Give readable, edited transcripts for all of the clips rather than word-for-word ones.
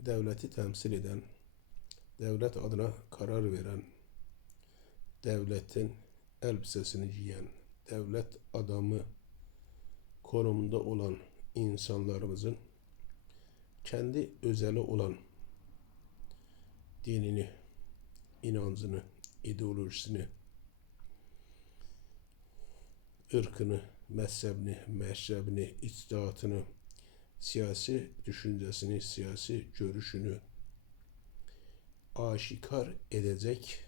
devleti temsil eden, devlet adına karar veren, devletin elbisesini giyen, devlet adamı konumunda olan insanlarımızın kendi özeli olan dinini, inancını, ideolojisini, ırkını, mezhebini, meşrebini, içtihatını, siyasi düşüncesini, siyasi görüşünü aşikar edecek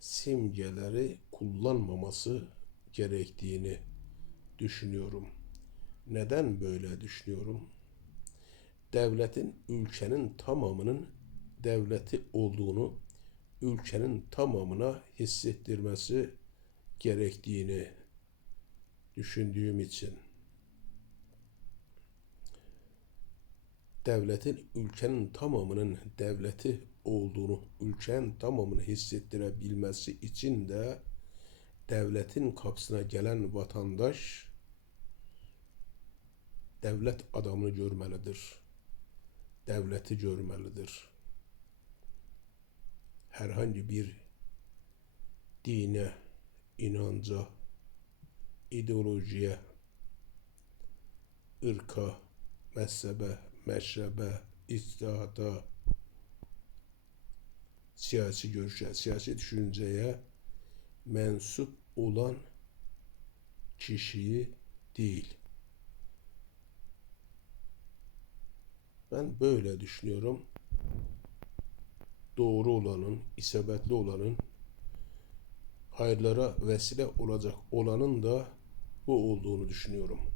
simgeleri kullanmaması gerektiğini düşünüyorum. Neden böyle düşünüyorum? Devletin ülkenin tamamının devleti olduğunu ülkenin tamamına hissettirmesi gerektiğini düşündüğüm için devletin ülkenin tamamının devleti olduğunu ülkenin tamamını hissettirebilmesi için de devletin kapısına gelen vatandaş devlet adamını görmelidir. Devleti görmelidir. Herhangi bir dine, inanca, ideolojiye, ırka, mezhebe, meşrebe, içtihata, siyasi görüşe, siyasi düşünceye mensup olan kişiyi değil. Ben böyle düşünüyorum. Doğru olanın, isabetli olanın, hayırlara vesile olacak olanın da bu olduğunu düşünüyorum.